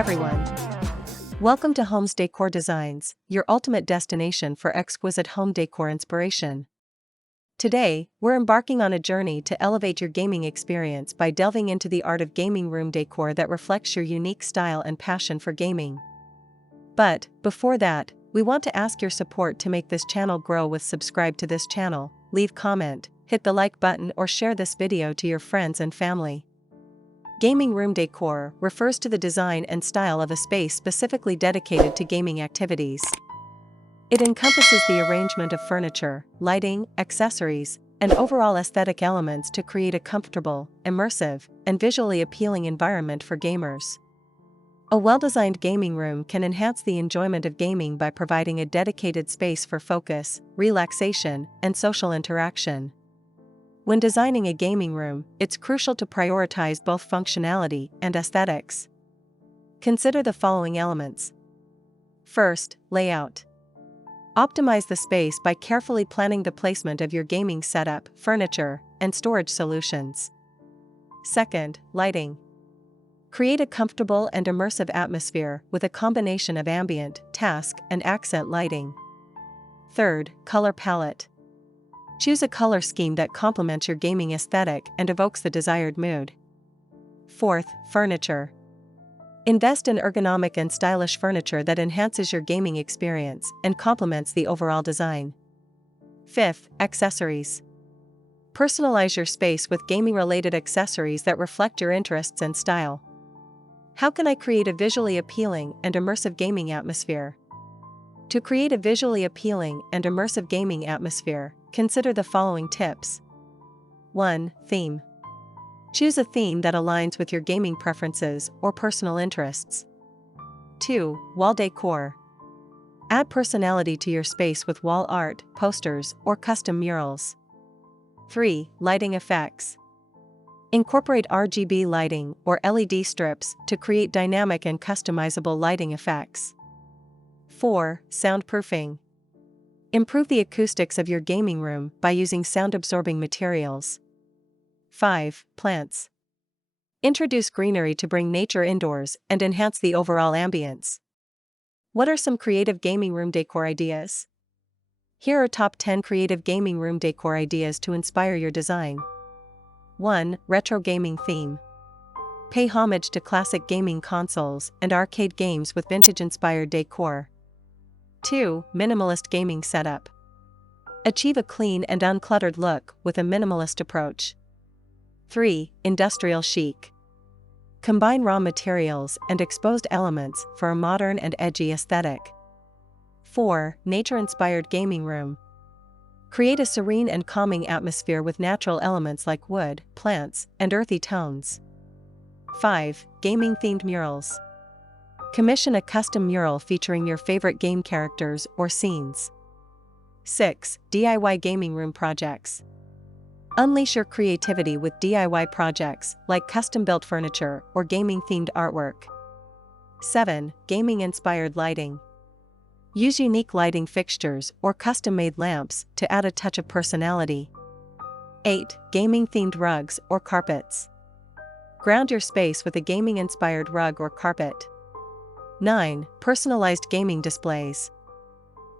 everyone. Welcome to Homes Decor Designs, your ultimate destination for exquisite home decor inspiration. Today, we're embarking on a journey to elevate your gaming experience by delving into the art of gaming room decor that reflects your unique style and passion for gaming. But, before that, we want to ask your support to make this channel grow with subscribe to this channel, leave comment, hit the like button or share this video to your friends and family. Gaming room decor refers to the design and style of a space specifically dedicated to gaming activities. It encompasses the arrangement of furniture, lighting, accessories, and overall aesthetic elements to create a comfortable, immersive, and visually appealing environment for gamers. A well-designed gaming room can enhance the enjoyment of gaming by providing a dedicated space for focus, relaxation, and social interaction. When designing a gaming room, it's crucial to prioritize both functionality and aesthetics. Consider the following elements. First, layout. Optimize the space by carefully planning the placement of your gaming setup, furniture, and storage solutions. Second, lighting. Create a comfortable and immersive atmosphere with a combination of ambient, task, and accent lighting. Third, color palette. Choose a color scheme that complements your gaming aesthetic and evokes the desired mood. Fourth, furniture. Invest in ergonomic and stylish furniture that enhances your gaming experience and complements the overall design. Fifth, accessories. Personalize your space with gaming-related accessories that reflect your interests and style. How can I create a visually appealing and immersive gaming atmosphere? To create a visually appealing and immersive gaming atmosphere, consider the following tips. 1. Theme. Choose a theme that aligns with your gaming preferences or personal interests. 2. Wall decor. Add personality to your space with wall art, posters, or custom murals. 3. Lighting effects. Incorporate RGB lighting or LED strips to create dynamic and customizable lighting effects. 4. Soundproofing. Improve the acoustics of your gaming room by using sound-absorbing materials. 5. Plants. Introduce greenery to bring nature indoors and enhance the overall ambience. What are some creative gaming room decor ideas? Here are top 10 creative gaming room decor ideas to inspire your design. 1. Retro gaming theme. Pay homage to classic gaming consoles and arcade games with vintage-inspired decor. 2. Minimalist gaming setup. Achieve a clean and uncluttered look with a minimalist approach. 3. Industrial chic. Combine raw materials and exposed elements for a modern and edgy aesthetic. 4. Nature-inspired gaming room. Create a serene and calming atmosphere with natural elements like wood, plants, and earthy tones. 5. Gaming-themed murals. Commission a custom mural featuring your favorite game characters or scenes. 6. DIY gaming room projects. Unleash your creativity with DIY projects like custom-built furniture or gaming-themed artwork. 7. Gaming-inspired lighting. Use unique lighting fixtures or custom-made lamps to add a touch of personality. 8. Gaming-themed rugs or carpets. Ground your space with a gaming-inspired rug or carpet. 9. Personalized gaming displays.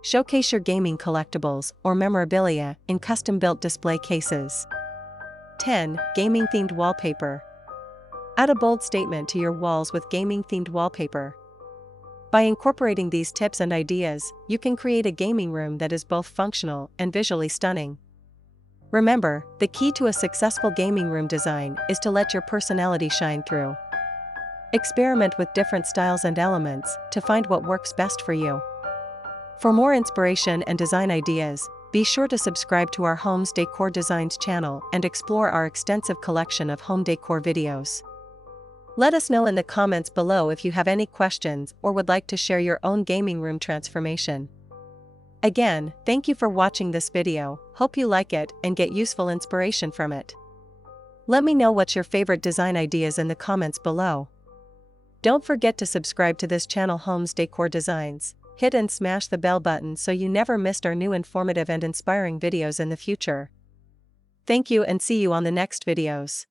Showcase your gaming collectibles or memorabilia in custom-built display cases. 10. Gaming-themed wallpaper. Add a bold statement to your walls with gaming-themed wallpaper. By incorporating these tips and ideas, you can create a gaming room that is both functional and visually stunning. Remember, the key to a successful gaming room design is to let your personality shine through. Experiment with different styles and elements to find what works best for you. For more inspiration and design ideas, be sure to subscribe to our Homes Decor Designs channel and explore our extensive collection of home decor videos. Let us know in the comments below if you have any questions or would like to share your own gaming room transformation. Again, thank you for watching this video, hope you like it and get useful inspiration from it. Let me know what's your favorite design ideas in the comments below. Don't forget to subscribe to this channel Homes Decor Designs, hit and smash the bell button so you never missed our new informative and inspiring videos in the future. Thank you and see you on the next videos.